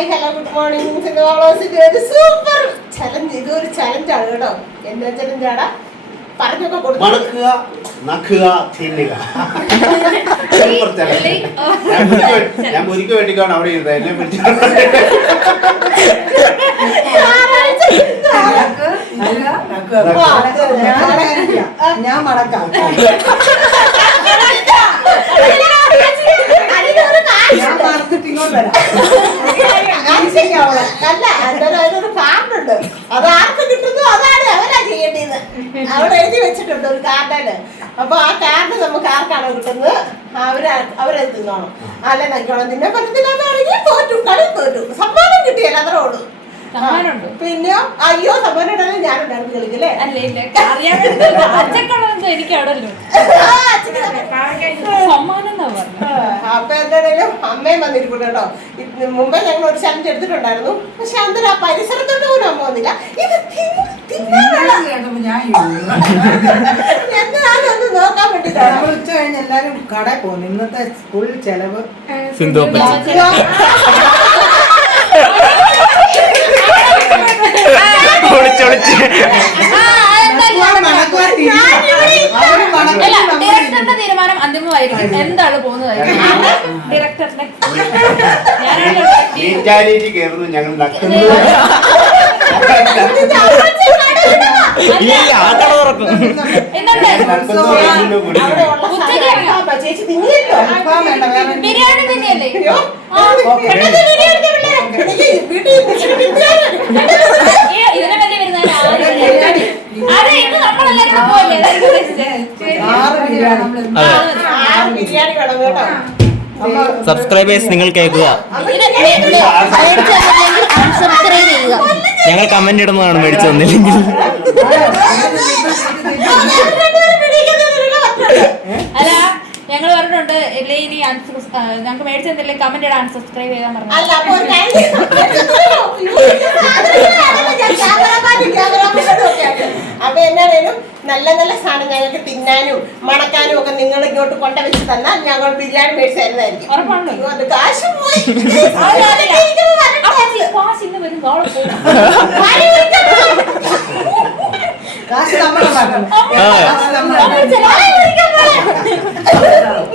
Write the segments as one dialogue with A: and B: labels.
A: Hi hello good morning സിനിമാളോസിന്റെ ഒരു super challenge ഇത് ഇതൊരു ആണ് കേട്ടോ. എന്താ ചലഞ്ചാടാ പറഞ്ഞൊക്കെ കൊടുത്തു
B: മടക്കുക നക്കുക തിന്നുക. Super challenge. ഞാൻ മുരിക്ക് വേ- ഞാൻ മുരിക്ക് വേണ്ടിക്കാണ് അവിടെ ഇരുന്നത്. എന്നെ പറ്റി
C: ഞാൻ മടക്കാം. ഞാൻ മറന്നിട്ട് ഇങ്ങോട്ട് വരാം.
A: അല്ല അതിനൊരു അതിനൊരു കാർഡുണ്ട് അത് ആർക്ക് കിട്ടുന്നു അതാണ് അവരാ ചെയ്യേണ്ടത്. അവിടെ എഴുതി വെച്ചിട്ടുണ്ട് ഒരു കാർഡിൽ അപ്പൊ ആ കാർഡ് നമുക്ക് ആർക്കാണോ കിട്ടുന്നത്? അവരാ അവരെ തിന്നോണം. അല്ല നയിക്കണം നിന്നെ പറ്റത്തില്ല എന്നാണെങ്കിൽ തോറ്റു കളി തോറ്റു സമ്മാനം കിട്ടിയല്ല അത്രേ ഉള്ളൂ? പിന്നെ അയ്യോ സമ്മാനം ഉണ്ടെങ്കിൽ ഞാനുണ്ടായിരുന്നു കളിക്കല്ലേ
D: അല്ല? ഇല്ല അറിയാൻ അച്ഛക്കുള്ളതെന്തോ എനിക്ക് സമ്മാനം
A: അപ്പൊ എന്താണേലും അമ്മയും വന്നിരിക്കുന്നു കേട്ടോ. മുമ്പേ ഞങ്ങൾ ഒരു ചലഞ്ച് എടുത്തിട്ടുണ്ടായിരുന്നു. പക്ഷെ അന്നേരം ആ പരിസരത്തോട്ട് പോലും അമ്മ വന്നില്ല. ഇത്
C: ഞാൻ
A: നോക്കാൻ വേണ്ടിട്ടാണ്
C: ഉച്ച കഴിഞ്ഞ് എല്ലാരും കടയിൽ പോകുന്നു ഇന്നത്തെ സ്കൂൾ ചെലവ്
E: സിന്ധു അപ്പച്ചി ഒളിച്ചൊളിച്ച്
D: ഡയറക്ടറുടെ തീരുമാനം അന്തിമമായിരിക്കും. എന്താണ് പോകുന്നതായിരിക്കും? ഡയറക്ടറിന്റെ
B: നീറ്റാലിറ്റി കയറുന്നു ഞങ്ങൾ നക്കുന്നു
E: ഇല്ല ആ കട തുറക്കും
B: വരുന്നു
A: ചേച്ചി
D: ബിരിയാണി തന്നെയല്ലേ ഇതിനെ വരുന്നതിന് അതെ ഇന്ന് നമ്മളെല്ലാരും
C: ബിരിയാണി
A: വേണം കേട്ടോ
E: സബ്സ്ക്രൈബേഴ്സ് നിങ്ങൾ കേൾക്കുക
D: അൺസബ്സ്ക്രൈബ് ചെയ്യുക
E: ഞങ്ങൾ കമന്റ് ഇടുന്നതാണ് മേടിച്ചു തന്നില്ലെങ്കിൽ
D: അല്ല ഞങ്ങൾ പറഞ്ഞിട്ടുണ്ട് ഇല്ലേ ഇനി ഞങ്ങൾക്ക് മേടിച്ചെന്തെങ്കിലും കമന്റ് ഇടാൻ സബ്സ്ക്രൈബ് ചെയ്താൽ പറഞ്ഞു
A: അല്ല അപ്പൊ എന്നാണേലും നല്ല നല്ല സാധനം ഞങ്ങൾക്ക് തിന്നാനും മണക്കാനും ഒക്കെ നിങ്ങൾ ഇങ്ങോട്ട് കൊണ്ടുവച്ച് തന്നാൽ ഞങ്ങൾ ബിരിയാണി മേടിച്ച് തരുന്നതായിരിക്കും.
D: ഉറപ്പാണോ?
A: അയ്യോ, അത് കാശ് പോയി.
D: അത് കാര്യമില്ല. അപ്പച്ചി, കാശ്. ഇന്ന് വരും നാളെ പോകും
C: കാശ് നമ്മളുണ്ടാക്കണം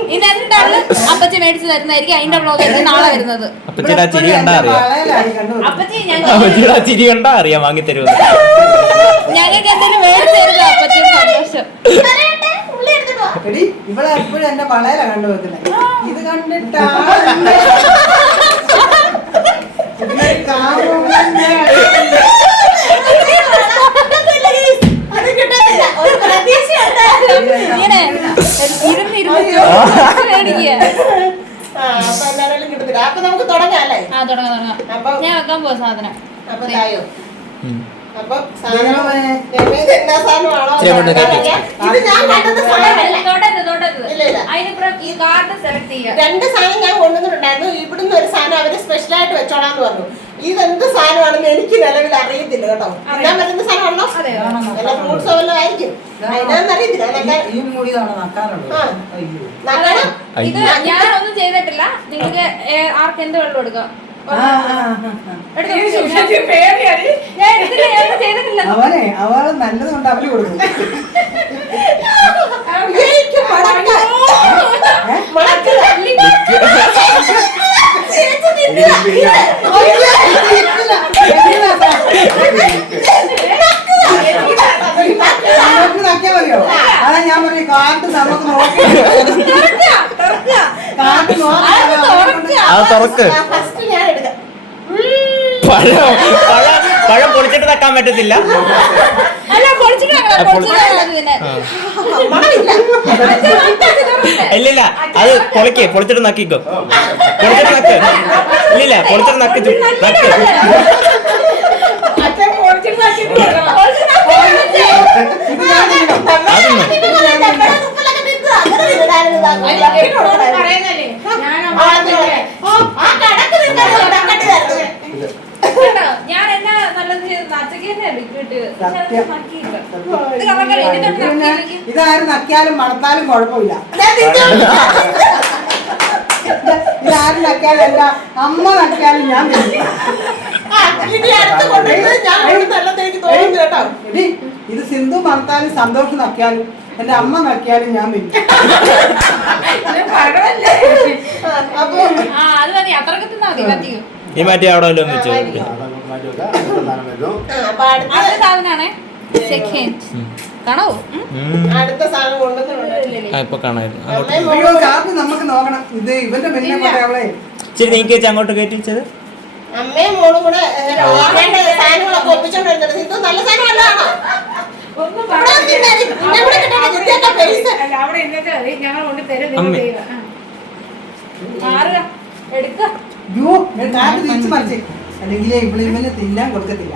D: ഇതിനകത്തുണ്ടാണ് അപ്പച്ചി മേടിച്ചു തരുന്നതായിരിക്കും അതിന്റെ ബ്ലോഗ് നാളെ വരുന്നത്
E: അപ്പച്ചിയുടെ ആ ചിരി കണ്ടാ അറിയാം
D: അപ്പച്ചി ഞങ്ങൾ
E: അപ്പച്ചിയുടെ ആ ചിരി കണ്ടാ അറിയാം വാങ്ങി തരുമെന്ന്
D: ഞങ്ങൾക്ക് എന്തെങ്കിലും മേടിച്ചു തരുന്നത് അപ്പച്ചി സന്തോഷം.
C: എടി ഇവളെ എപ്പോഴും എന്റെ വളയില കണ്ടു വെക്കുന്നത് ഇത് കണ്ടിട്ടാ
A: അപ്പൊ എന്താണേലും കിട്ടത്തില്ല. അപ്പൊ നമുക്ക് തുടങ്ങാം അല്ലേ
D: ആ തുടങ്ങാം തുടങ്ങാം. ഞാൻ വെക്കാൻ പോവാ സാധനം.
A: അപ്പൊ തായോ രണ്ട് സാധനം ഞാൻ കൊണ്ടുവന്നിട്ടുണ്ടായിരുന്നു. ഇവിടുന്ന് ഒരു സാധനം അവർ സ്പെഷ്യലായിട്ട് വെച്ചോളാന്ന് പറഞ്ഞു. ഇതെന്ത് സാധനമാണെന്ന് എനിക്ക് നിലവിൽ അറിയത്തില്ല കേട്ടോ. എല്ലാം പറ്റുന്ന സാധനമാണല്ലോ.
D: അതെയോ?
A: ഫ്രൂട്ട്സ് വല്ലതും ആയിരിക്കും. നക്കണം.
D: ഇത് ഞാനൊന്നും ചെയ്തിട്ടില്ല. നിങ്ങൾക്ക് ആർക്ക് എന്ത് വെള്ളം എടുക്കാം
C: അവനെ അവൾ നല്ലതുകൊണ്ട് അവർ കൊടുക്കും. മതിയോ? അതാ ഞാൻ പറഞ്ഞു കാട്ട് നമുക്ക് നോക്കി. കാട്ട് നോക്കി.
A: first ഞാൻ എടുക്കാം.
E: പഴം. പഴം പഴം പൊളിച്ചിട്ട് തക്കാൻ പറ്റത്തില്ല. ഇല്ലില്ല അത് പൊളിക്കേ പൊളിച്ചിട്ട് നക്കിക്കോ. പൊളിച്ചിട്ട് നക്ക്. ഇല്ലില്ല പൊളിച്ചത് നക്ക്
C: ഞാൻ
D: എന്നാ നല്ലത് തന്നെ
C: ഇതാരും നക്കിയാലും മണത്താലും കുഴപ്പമില്ല. ഇതാരും നക്കിയാലും അല്ല അമ്മ നക്കിയാലും ഞാൻ തിന്നും.
A: ആ, ഇനി അടുത്ത് കൊണ്ടുവന്ന് ഞാൻ ഇവിടെ നല്ലത് എനിക്ക് തോന്നുന്നു കേട്ടോ.
C: എടി, ഇത് സിന്ധു മറത്താലും സന്തോഷം നക്കിയാലും എന്റെ അമ്മ നക്കിയാലും ഞാൻ
A: അപ്പൊ
E: ഈ മാറ്റി അവിടെ വല്ലതും വെച്ചു?
A: അപ്പൊ അടുത്ത
D: സാധനമാണേ സെക്കൻഡ് കാണാവോ?
A: അടുത്ത സാധനം കൊണ്ടുവന്നിട്ടുണ്ട്
E: ഇപ്പൊ കാണായിരുന്നു.
C: നമുക്ക് നോക്കണം. ഇത് ഇവന്റെ പിന്നെ
E: ശരി നീക്കി അങ്ങോട്ട് കയറ്റി വെച്ചത്
A: അമ്മയും മോളും കൂടെ സാധനങ്ങളൊക്കെ വരുന്നുണ്ട്. നല്ല
C: അല്ലെങ്കിൽ ഇവിടെ ഇവന് തിന്നാൻ കൊടുക്കത്തില്ല.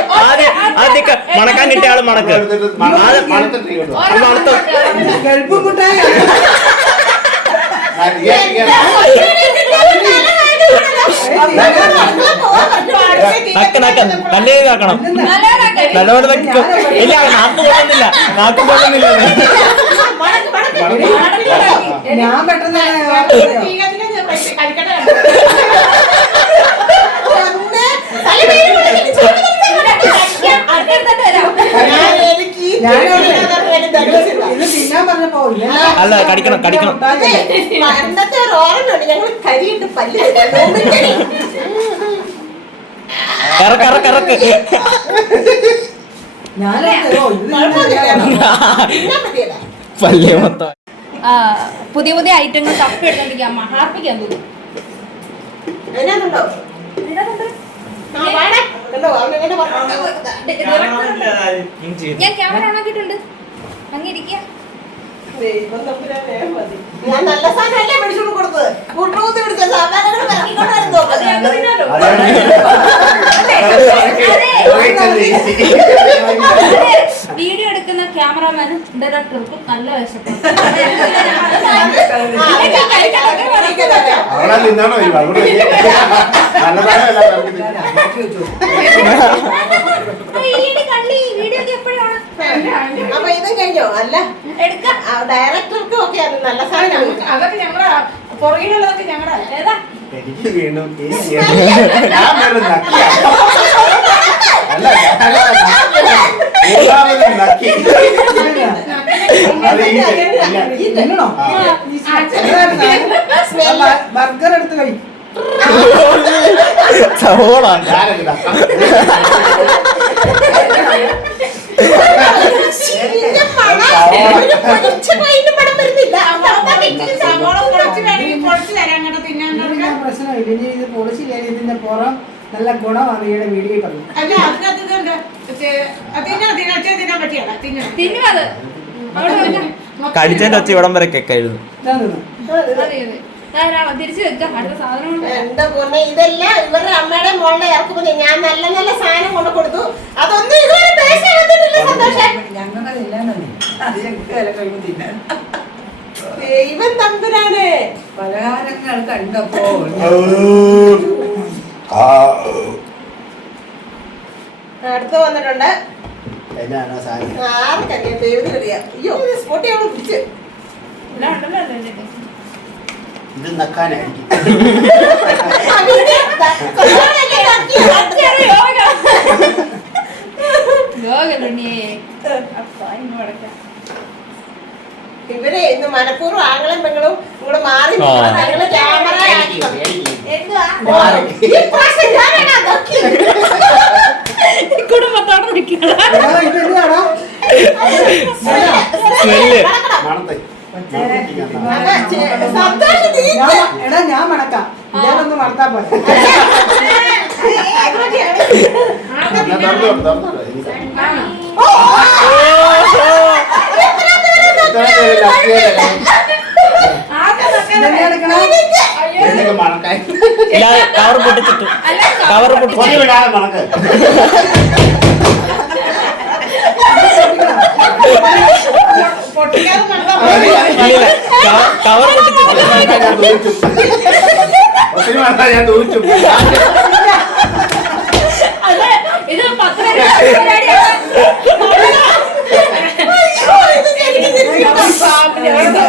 E: ആദ്യമൊക്കെ മണക്കാൻ കിട്ടിയ ആൾ മണക്ക്
B: എടുത്തിട്ട് മണ- മണത്തിട്ട് ഇങ്ങോട്ട് വാ.
E: അത് മണത്തോ
C: ഗൾഫ് മുട്ടായി
B: ആ, ഇങ്ങനെ, ഇങ്ങനെ.
E: നക്ക് നക്ക് നല്ല രീതി ആക്കണം
D: നല്ലതാക്കാം
E: നല്ലപോലെ ഇല്ല നാക്ക് കൊള്ളുന്നില്ല നാക്ക് കൊള്ളുന്നില്ല
C: ഞാൻ പെട്ടെന്ന്
F: തീകത്തിലെ ഞാൻ പൈസ കരിക്കട്ട കണ്ടു.
D: അടുത്തെടുത്തിട്ട് വരാം
C: ഇത് തിന്നാൻ പറഞ്ഞപ്പോ ഇല്ല.
E: അല്ല, കടിക്കണം, കടിക്കണം.
A: പണ്ടത്തെ ഒരു ഓർമ്മയുണ്ട് ഞങ്ങൾ കരിയിട്ട് പല്ല്.
C: തിന്നാൻ
A: തിന്നാൻ മതിയല്ലോ.
E: പല്ലേ മൊത്തം.
D: ആ, പുതിയ പുതിയ ഐറ്റങ്ങൾ തപ്പി എടുത്തോണ്ടിരിക്കാം മഹാർപ്പിക്കാൻ ഹാർപ്പിക്കാൻ തോന്നുന്നു ഞാൻ ക്യാമറ ഓൺ ആക്കിയിട്ടുണ്ട്. അങ്ങിരിക്കുക.
A: ഞാൻ നല്ല സാധനമല്ലേ മേടിച്ചോണ്ട് കൊടുത്തത്? കൂട്ടുകൂത്തി പിടിച്ച സാധനങ്ങൾ ഇറക്കിക്കൊണ്ട്
F: അതെ.
B: അത്.
D: വീഡിയോ എടുക്കുന്ന ക്യാമറാമാനും ഡയറക്ടർക്കും നല്ല എപ്പോഴാണ്?
A: അപ്പൊ ഇത് കഴിഞ്ഞോ? അല്ല.
D: എടുക്കാം.
A: ഡയറക്ടർക്കും ഒക്കെ അത് നല്ല സാധനം
F: അതൊക്കെ ഞങ്ങളുടെ പുറകിലുള്ളതൊക്കെ ഞങ്ങളുടെ
D: ഏതാ?
B: എനിക്ക് വീണ്ടും ഈസിയാണ്. ഞാൻ വെറും അല്ല,
C: ബർഗർ എടുത്ത് കഴിക്കും
E: സവോള
C: പ്രശ്നമില്ല ഇതിന്റെ പുറം നല്ല ഗുണമാണ് ഈയുടെ വീഡിയോ പറഞ്ഞു
F: അല്ല അതിനകത്ത്
E: കടിച്ചതിന്റെ ഒച്ച ഇവിടം വരെ കേക്കായിരുന്നു.
D: ഇവൻ
A: എന്റെ പൊന്നെ? ഇതെല്ലാം ഇവരുടെ അമ്മയുടെ മോളുടെ ഇറക്കുമ്പോൾ ഞാൻ നല്ല നല്ല സാധനം കൊണ്ട് കൊടുത്തു. അതൊന്നും ഇതുവരെ വന്നിട്ടില്ല സന്തോഷം. ദൈവം തമ്പുരാനെ.
C: പലഹാരങ്ങൾ കണ്ടപ്പോൾ
B: ആ.
A: അടുത്ത് വന്നിട്ടുണ്ട്.
B: എന്നാണ്
A: അയ്യോ സ്പോട്ടി പിടിച്ച്
B: ഇത് നക്കാനായിരിക്കും.
A: ഇവർ ഇന്ന് മനഃപൂർവം ആങ്ങളും പെങ്ങളും ഇവിടെ മാറി. ക്യാമറ ആക്കി
D: കുടുംബത്തോടെ
E: സ്മെല്ല്.
C: എടാ ഞാൻ മണക്കാം. ഞാനൊന്ന് മണത്താ പോലെ
A: ഓ, ഇത്ര ദൂരം നോക്കി.
F: ആദ്യം
C: ഇതെന്നെ എടുക്കണം
B: എനിക്ക് മണക്കാൻ
E: ഇല്ല കവർ പൊട്ടിച്ചിട്ട്. കവർ
B: പൊടി
E: പൊട്ടിച്ചിട്ട് ഇല്ല കവർ പൊട്ടിച്ചിട്ട്
B: ഞാൻ തോറ്റു ഒത്തിരി മണക്കാൻ ഞാൻ തോറ്റു
D: അതെ ഇത് പത്ത് പരിപാടിയാണ്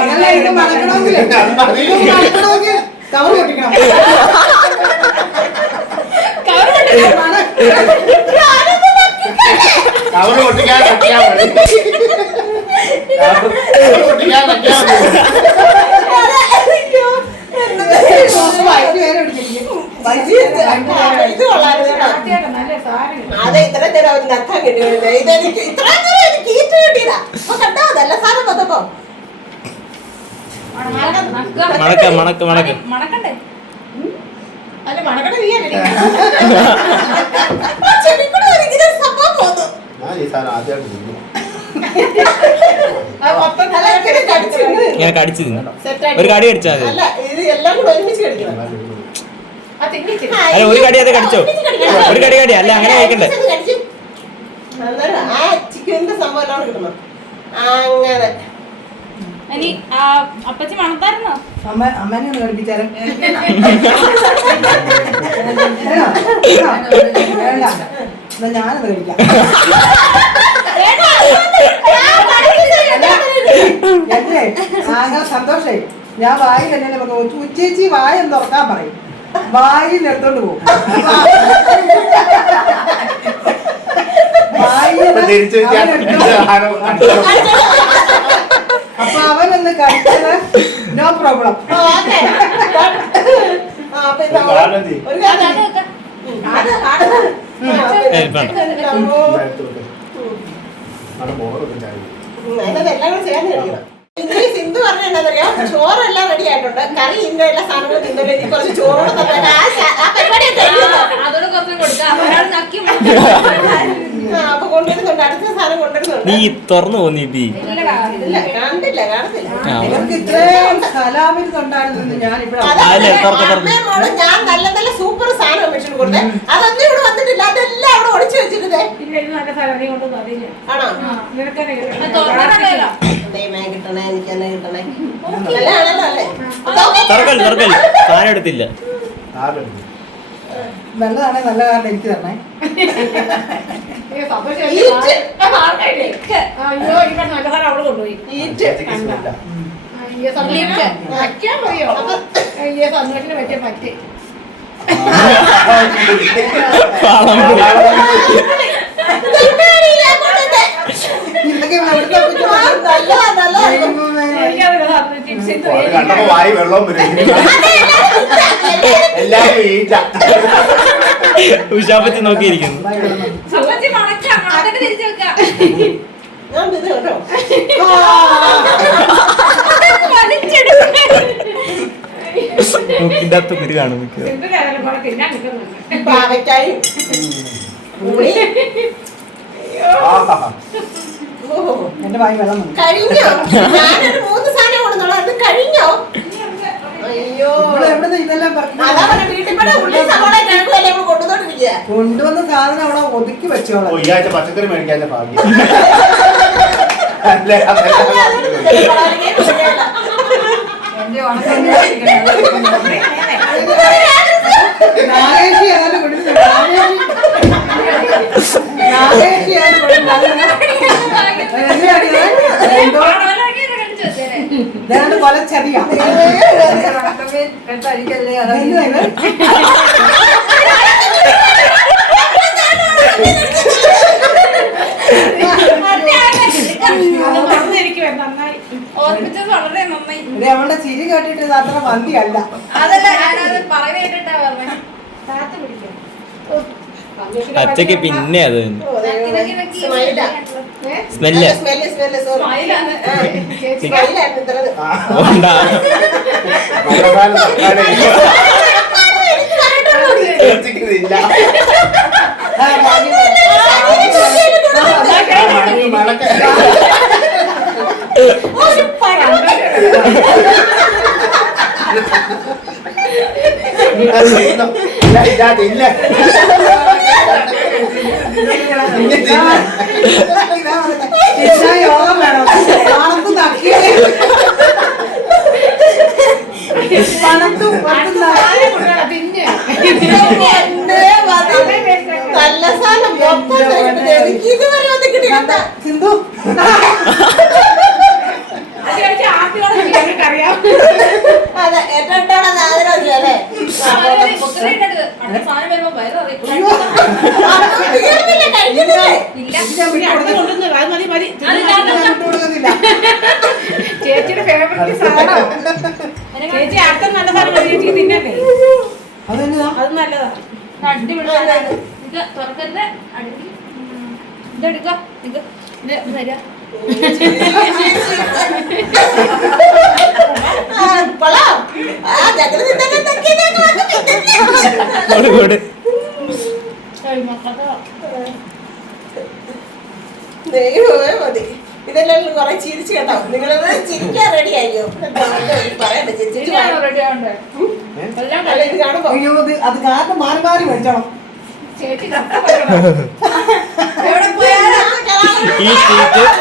C: അല്ല ഇത് മണക്കണമെങ്കിൽ ഇത് മണക്കണമെങ്കിൽ കവർ പൊട്ടിക്കണം
D: കവർ പൊട്ടിക്കാൻ
B: കവറ് പൊട്ടിക്കാൻ പറ്റിയാ മതി കവറ് പൊട്ടിക്കാൻ പറ്റിയാ മതി
C: വയറ്റ് വേറെ പിടിച്ചിരിക്കും വയറ്റ് വേറെ
A: ഇത് കൊള്ളായിരുന്നു കേട്ടോ.
F: സത്യമായിട്ടും നല്ല സാരി
A: അതെ ഇത്ര നേരം അവർ നക്കാൻ കിട്ടിയില്ല ഇതെനിക്ക് ഇത്ര നേരം എനിക്ക് ഈറ്റ് കിട്ടിയില്ല അപ്പൊ കണ്ടോ അതല്ല സാധനം വന്നപ്പോ
E: മണക്ക മണക്ക മണക്ക്.
D: മണക്കണ്ടേ?
F: അല്ല നീ
A: ഇങ്ങനെ
E: കടിച്ചു തിന്നു. ഒരു കടി കടിച്ചാൽ
A: അല്ല
E: ഒരു കടി അത് കടിച്ചോ? ഒരു കടി കടി അല്ല അങ്ങനെ കഴിക്കണ്ടേ?
A: അങ്ങനെ.
D: ഇനി അപ്പച്ചി മണത്തായിരുന്നോ
C: അമ്മ അമ്മേനെ ഒന്ന് കളിപ്പിച്ചാലും ആകെ സന്തോഷേ ഞാൻ വായി തന്നെ നമുക്ക് ഉച്ചേച്ചി വായ എന്ന് തുറക്കാൻ പറയും. വായി നിർത്തോണ്ട് പോകും. വായി
B: അപ്പൊ തിരിച്ച്
C: കഴിച്ചത് നോ പ്രോബ്ലം.
A: സിന്ധു പറഞ്ഞ എന്താണെന്നറിയോ? ചോറെല്ലാം റെഡി ആയിട്ടുണ്ട്. കറി ഇന്ന എല്ലാ സാധനങ്ങളും തിന്നിട്ട് ഇനി കുറച്ച് ചോറോടെ തന്നെ ആ ശ- ആ പരിപാടി
D: അതോട് കുറച്ച് കൊടുക്കാം. ഒരാൾ നക്കി
A: അപ്പൊ കൊണ്ടുവരുന്നുണ്ട്. അടുത്ത സാധനം കൊണ്ടുവരുന്നുണ്ട്.
E: നീ തുറന്നു പോന്നി ബി.
A: ഇല്ല കണ്ടില്ല കാണത്തില്ല.
C: ഇവർക്ക് ഇത്രയും ഞാൻ ഇവിടെ
A: അതെ,
E: അല്ലേ, തുറക്ക്, തുറക്ക്.
A: അമ്മയും മോളും ഞാൻ നല്ല നല്ല സൂപ്പർ സാധനം കൊടുത്തേ. അതൊന്നും ഇവിടെ വന്നിട്ടില്ല. അതെല്ലാം അവിടെ ഒളിച്ചു വെച്ചിരുന്നേ
F: ഇല്ല ഇത് നല്ല സാധനം. നീ കൊണ്ടൊന്നും അറിയില്ല
A: ആണോ?
F: ആ നിനക്കറിയാം
D: തുറന്നിട്ടല്ലോ
A: ദൈവമേ കിട്ടണേ എനിക്ക് തന്നെ കിട്ടണേ. നല്ലതാണല്ലോ അല്ലേ?
E: തുറക്കൽ തുറക്കൽ സാധനം എടുത്തില്ല.
B: ആരുണ്ട്?
C: നല്ലതാണെ നല്ല കാരണം എനിക്ക് തരണേ
F: പറ്റി
B: കണ്ടപ്പോ വായി വെള്ളം വരും. എല്ലാരും ഈറ്റ
E: ഉഷാപ്പത്തി നോക്കിയിരിക്കുന്നു.
D: അപ്പച്ചി മണക്കാം മണത്തിട്ട് തിരിച്ചു വെക്കാം.
A: ഞാൻ ഇത് കേട്ടോ.
E: ഇതിനകത്ത് കുരു കാണും മിക്കവാറും.
C: എന്റെ വായി വെള്ളം
A: കഴിഞ്ഞോ? ഞാനൊരു മൂന്ന് സാധനം കൊണ്ടുവന്നോളാം. അത് കഴിഞ്ഞോ? അയ്യോ.
C: കൊണ്ടുവന്ന സാധനം അവിടെ ഒതുക്കി വെച്ചോളാം
B: ഈ ആഴ്ച പച്ചക്കറി മേടിക്കാൻ ഭാഗ്യം അതെല്ലാം
C: നാഗേഷി ആണ് കൊടുത്തത് നാഗേഷി ആണ് കൊടുത്തത് എന്തിനാണ് ഇത്? എന്തോ ഇതാണ്ട് കൊലച്ചതിയാ എന്തുവാ ഇത്?
F: അത് പറഞ്ഞിരിക്കുവാ നന്നായി
D: ഓർമ്മിച്ചത് വളരെ നന്നായി
C: ഇത് അവളുടെ ചിരി കേട്ടിട്ട് ഇത് അത്ര മന്തിയല്ല.
E: അച്ചക്ക് പിന്നെ അത് സ്മെല്ല്
B: ഇല്ല
A: സ്മെല്ല് സാധനം മൊത്തം തരുന്നുണ്ട്. എനിക്ക് ഇതുവരെ ഒന്നും കിട്ടിയില്ല
C: സിന്ധു
F: അറിയാം
A: അതെ ഏറ്റവും ഇഷ്ടമുള്ള സാധനം ഇല്ലേ, അല്ലേ
D: സാധനം വരുമ്പോ വയറ്
A: തീർന്നില്ല, കഴിക്കുന്നില്ലേ?
D: ഇല്ല
C: ഞാൻ വിട്ടു
F: അടുത്ത്
C: കൊടുക്കുന്നില്ല.
F: കൊണ്ടുവന്ന് അത് മതി മതി
D: അത്
C: ഞാൻ വിട്ടു കൊടുക്കുന്നില്ല
F: ചേച്ചിയുടെ ഫേവറേറ്റ് സാധനം. ചേച്ചി അടുത്ത നല്ല സാധനം ചേച്ചിക്ക്
C: അതെന്നതാ
F: അത് നല്ലതാ.
D: അടിപൊളിയാണ് ഇത് തുറക്കരുത്. അടുക്കി. ഇതെടുക്ക. ഇത് ഇത് വരിക
A: ആ, കൊള്ളാം. ആ, ഞങ്ങൾ നിന്നെ തക്കിയതേ കാണും,
E: കൊടു കൊടു
A: ദൈവമേ മതി ഇതെല്ലാം കുറെ ചിരിച്ചു കേട്ടോ നിങ്ങളത് ചിരിക്കാൻ റെഡി ആയോ പറയട്ടെ ചിരിച്ചു
C: അത് കാരണം മാറി മാറി മേടിച്ചോണം
E: ഈ സീറ്റ്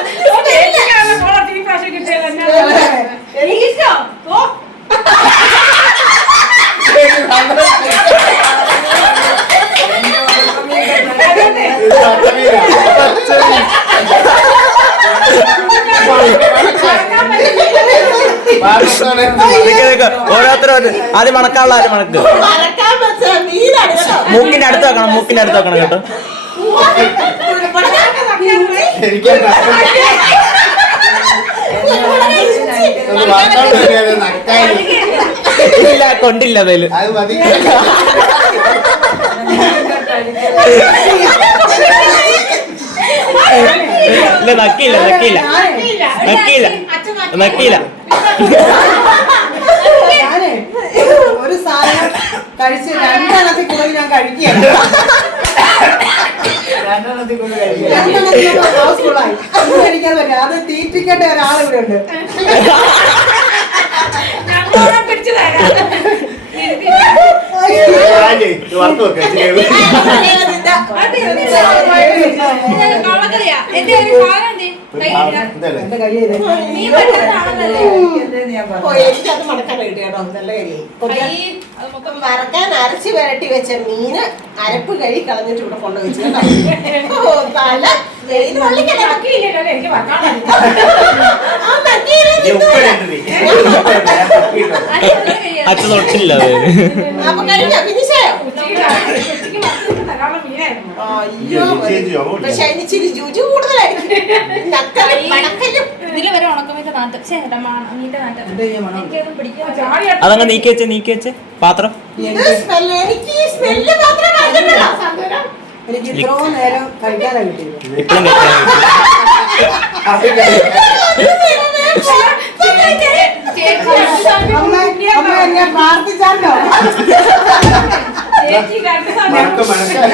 E: ഓരോരുത്തരും ഓരോ- ആദ്യം മണക്കാനുള്ള ആരും മണക്ക് മൂക്കിന്റെ അടുത്ത് വെക്കണം മൂക്കിന്റെ അടുത്ത് വെക്കണം കേട്ടോ. ഇല്ല കൊണ്ടില്ല
B: അതിൽ
E: ഇല്ല നക്കിയില്ല നക്കിയില്ല. നക്കിയില്ല. നക്കിയില്ല.
C: ഒരു സാധനം കഴിച്ച് രണ്ടെണ്ണത്തിൽ കൂടുതൽ ഞാൻ കഴിക്കുകയാണ്. കഴിക്കാൻ പറ്റില്ല അത് തീറ്റിക്കേണ്ട ഒരാളിവിടെ ഉണ്ട്.
F: പിടിച്ചു തരാം.
D: എന്റെ ഒരു ഭാഗം
A: എനിക്കത് മടക്കാൻ നല്ല കാര്യം മറക്കാൻ അരച്ച് വരട്ടി വെച്ച മീന് അരപ്പ് കഴി കളഞ്ഞിട്ട് ഇവിടെ കൊണ്ടു അപ്പൊ കഴിഞ്ഞ ഫിനിഷായോ പക്ഷെ അതിന് ഇച്ചിരി രുചി കൂടുതലായിരിക്കും.
D: ഇതിൽ വരെ ഉണക്കമീന്റെ നാട്ടം മീന്റെ നാട്ടം പിടിക്കാൻ
E: അതങ്ങ് നീക്കേച്ച് നീക്കേച്ച് പാത്രം?
A: ഇത് സ്മെല്ല് എനിക്ക് സ്മെല്ല് മാത്രം
C: എനിക്ക് നേരം കഴിക്കാനാണ് കിട്ടിയത്.
E: ഇപ്പഴും കഴിക്കാൻ
B: അത് കഴി-
C: അമ്മ അമ്മ എന്നെ പ്രാർത്ഥിച്ചാലോ?
F: ചേച്ചി രണ്ട് സമയം
B: മണക്കം മണക്കം.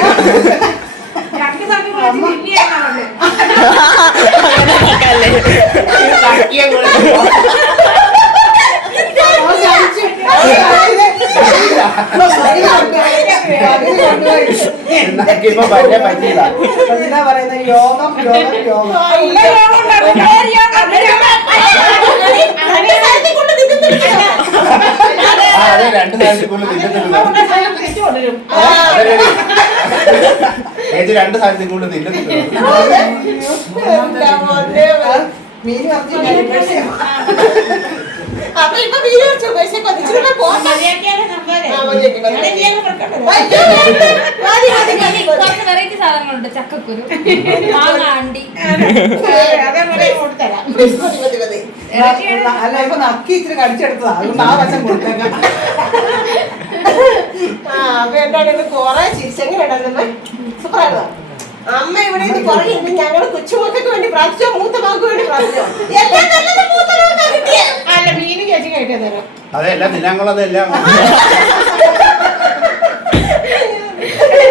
B: നക്കിയപ്പോ പറ്റേ പറ്റിയതാ.
C: എന്താ പറയുന്നത് യോഗം യോഗം യോഗം
B: ആ, അതെ രണ്ട് രണ്ട് സാധനത്തിനുള്ളിൽ തിന്നത്തില്ല.
C: മീൻ
A: അപ്പൊ ഇപ്പൊ മീൻ വെച്ചു പക്ഷെ കൊതിച്ചിട്ട്.
D: കുറച്ച് വെറൈറ്റി സാധനങ്ങളുണ്ട്. ചക്കക്കുരു മാങ്ങാണ്ടി അതെ.
A: മതി.
C: അല്ല ഇപ്പൊ നക്കി ഇച്ചിരി കടിച്ചെടുത്തതാ. അതുകൊണ്ട് ആ വശം കൊടുത്തേക്കാം.
A: ആ, അപ്പൊ എന്താണ് കൊറേ ഉണ്ടായിരുന്നു. സൂപ്പറായിരുന്നു. അമ്മ ഇവിടെ നിന്ന് പുറകെ ഇരുന്ന് ഞങ്ങൾ കൊച്ചുമക്കൾക്ക് വേണ്ടി പ്രാർത്ഥിച്ചോ? മൂത്ത മകൾക്ക് വേണ്ടി പ്രാർത്ഥിച്ചോ? എല്ലാം നല്ലത് മൂത്ത മകൾക്കാ കിട്ടിയേ.
F: അല്ല മീനും ചേച്ചി കഴിക്കാൻ തരാം.
B: അതെല്ലാം
C: പഞ്ഞല്ലോ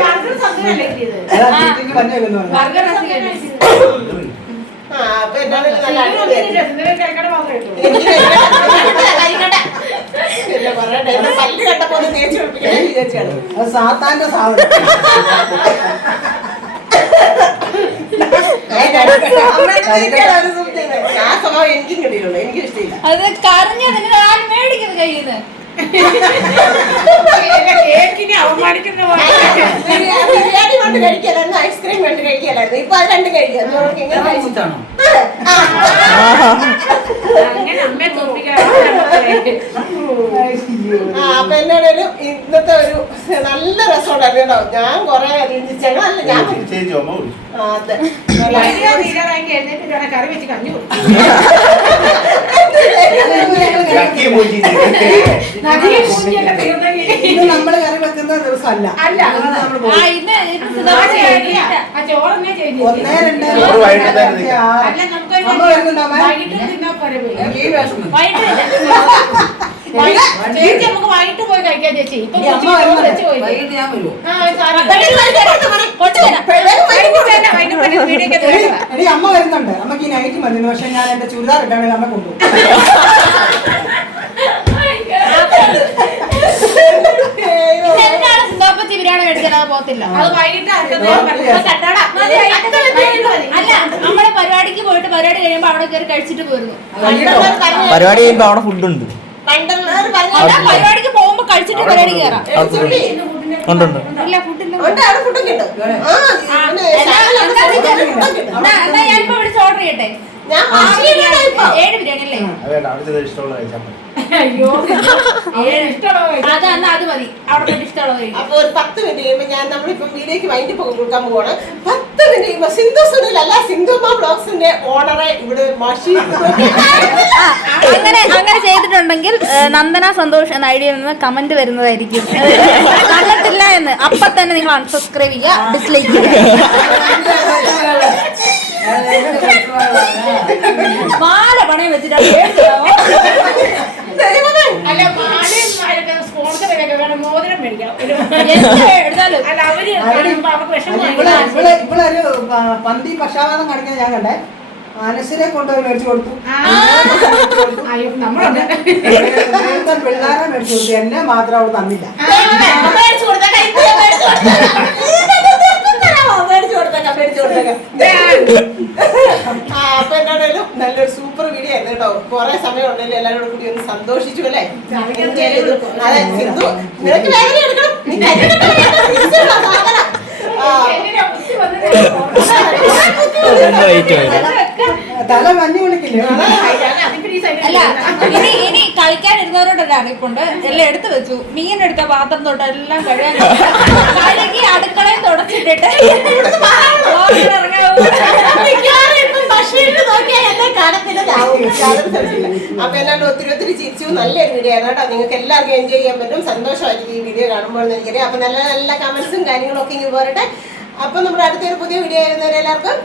D: ബർഗർ
A: ആ അപ്പൊ എന്താണ് ബർഗർ നല്ല
C: സാത്താന്റെ സാധനം.
A: ആ സ്വഭാവം എനിക്കും കിട്ടിയിട്ടുള്ളൂ. എനിക്ക് ഇഷ്ടമില്ല.
D: അത് കറിഞ്ഞത് നിങ്ങൾ ആരും മേടിക്കുന്നത് കയ്യിൽ നിന്ന്
F: അവമാനിക്കുന്ന
A: ബിരിയാണി കൊണ്ട് കഴിക്കലായിരുന്നു ഐസ്ക്രീം കൊണ്ട് കഴിക്കലായിരുന്നു. ഇപ്പൊ അത് രണ്ട് കഴിക്കുന്നു അത് നമുക്ക് ഇങ്ങനെ കഴിച്ചു. ആ, ആ.
F: അങ്ങനെ അമ്മയെ തോൽപ്പിക്കാൻ
A: ആ, അപ്പൊ ഇന്നത്തെ ഒരു നല്ല രസമുണ്ടായിരുന്നു കേട്ടോ. ഞാൻ കൊറേ ഞങ്ങളല്ല ഞാൻ അതെ.
F: കറി വെച്ച് കഞ്ഞി
C: ഇത് നമ്മൾ കറി വെക്കുന്ന ദിവസമല്ല. ഒന്നേ രണ്ട് ആറ്. അമ്മ വരുന്നുണ്ടോ അമ്മേ?
F: വൈകിട്ട് തിന്നാ പോരെ പോയി.
D: വൈകിട്ടില്ല
F: വൈകിട്ട് ചേച്ചി നമുക്ക് വൈകിട്ട് പോയി കഴിക്കാം ചേച്ചി. ഇപ്പൊ
C: അമ്മ വരുന്നുണ്ട്. എടി, അമ്മ അമ്മയ്ക്ക് ഈ നൈറ്റ് മതി. പക്ഷെ ഞാൻ എന്റെ ചുരിദാർ ഇട്ടാണെങ്കിൽ അമ്മ കൊണ്ടുപോകും.
D: ബിരിയാണി മേടിച്ചാൽ അത്.
F: ഇപ്പൊ
D: അല്ല നമ്മൾ പരിപാടിക്ക് പോയിട്ട് പരിപാടി കഴിയുമ്പോ അവിടെ കയറി കഴിച്ചിട്ട് പോയിരുന്നു
E: പരിപാടി കഴിയുമ്പോ അവിടെ ഫുഡ് ഉണ്ട്
D: പരിപാടിക്ക് പോകുമ്പോ കഴിച്ചിട്ട് പരിപാടി കയറാം ഞാൻ വിളിച്ച് ഓർഡർ ചെയ്യട്ടെ ഏഴ് ബിരിയാണി അല്ലേ
B: ഇഷ്ടമുള്ള കഴിച്ചാൽ മതി
F: അയ്യോ. അവന് ഇഷ്ടമുള്ള കഴിച്ചു.
D: അത് എന്നാ അത് മതി. അവിടെ ഇഷ്ടമുള്ളത്
A: അപ്പൊ ഒരു പത്ത് മിനിറ്റ് കഴിയുമ്പോ ഞാൻ നമ്മളിപ്പോ വീഡിയോക്ക് വൈകിട്ട് കൊടുക്കാൻ പോവാണ്. പത്ത് മിനിറ്റ് കഴിയുമ്പോ സിന്ധു സുനിൽ അല്ല സിന്ധുമ ബ്ലോഗ്സിന്റെ ഓണറെ ഇവിടെ മാഷി
D: ആ, അങ്ങനെ അങ്ങനെ ചെയ്തിട്ടുണ്ടെങ്കിൽ നന്ദന സന്തോഷ് എന്ന ഐഡിയയിൽ നിന്ന് കമന്റ് വരുന്നതായിരിക്കും. കണ്ടിട്ടില്ല എന്ന്. അപ്പൊ തന്നെ നിങ്ങൾ അൺസബ്സ്ക്രൈബ് ചെയ്യുക ഡിസ്ലൈക്ക് ചെയ്യുക. മാല പണയം വെച്ചിട്ടാണ്?
F: അല്ല മാലയും മാലയൊക്കെ സ്പോൺസർ ചെയ്തൊക്കെ വേണം. മോതിരം മേടിക്കാം ഒരു
D: എന്ത് എടുത്താലും.
F: അല്ല അവർ കാണുമ്പോ അവർക്ക്
C: ഒരു പന്തി പക്ഷാപാതം കാണിക്കാൻ ഞാൻ കണ്ടേ. മനസ്സിനെ കൊണ്ടുപോയി മേടിച്ചു കൊടുത്തു.
F: അയ്യോ നമ്മളുണ്ട്
C: പിള്ളേരെ മേടിച്ചു കൊടുത്തു. എന്നെ മാത്രം അവൾ തന്നില്ല.
A: മേടിച്ചു മേടിച്ചു തരാമോ? മേടിച്ചു കൊടുത്തേക്കാം മേടിച്ചു കൊടുത്തേക്കാം ആ അപ്പൊ നല്ലൊരു സൂപ്പർ വീഡിയോ ആയിരുന്നു കേട്ടോ. കുറെ സമയം ഉണ്ടല്ലോ എല്ലാവരോടും കൂടി ഒന്ന് സന്തോഷിച്ചു അല്ലേ. അതെ സിന്ധു നിനക്ക് വേദന എടുക്കണം.
C: തല മഞ്ഞ് വിളിക്കില്ലേ
D: അല്ല ഇനി ഇനി കളിക്കാനിരുന്നവരോട് ഒരു അറിയിപ്പുണ്ട് എല്ലാം എടുത്തു വെച്ചു. മീൻ എടുത്ത പാത്രം തൊട്ട് എല്ലാം കഴുകാൻ കഴുകി അടുക്കളയും തുടച്ചിട്ടിട്ട്.
A: അപ്പൊ എന്നാണ്ട് ഒത്തിരി ഒത്തിരി ചിരിച്ചു. നല്ലൊരു വീഡിയോ ആണ് കേട്ടോ. നിങ്ങൾക്ക് എല്ലാവർക്കും എൻജോയ് ചെയ്യാൻ പറ്റും. സന്തോഷമായിരിക്കും ഈ വീഡിയോ കാണുമ്പോൾ എന്ന് എനിക്കറിയാം. അപ്പൊ നല്ല നല്ല കമന്റ്സും കാര്യങ്ങളൊക്കെ ഇങ്ങനെ പോരട്ടെ. അപ്പൊ നമ്മുടെ അടുത്തൊരു പുതിയ വീഡിയോ
D: ആയിരുന്നവരെല്ലാവർക്കും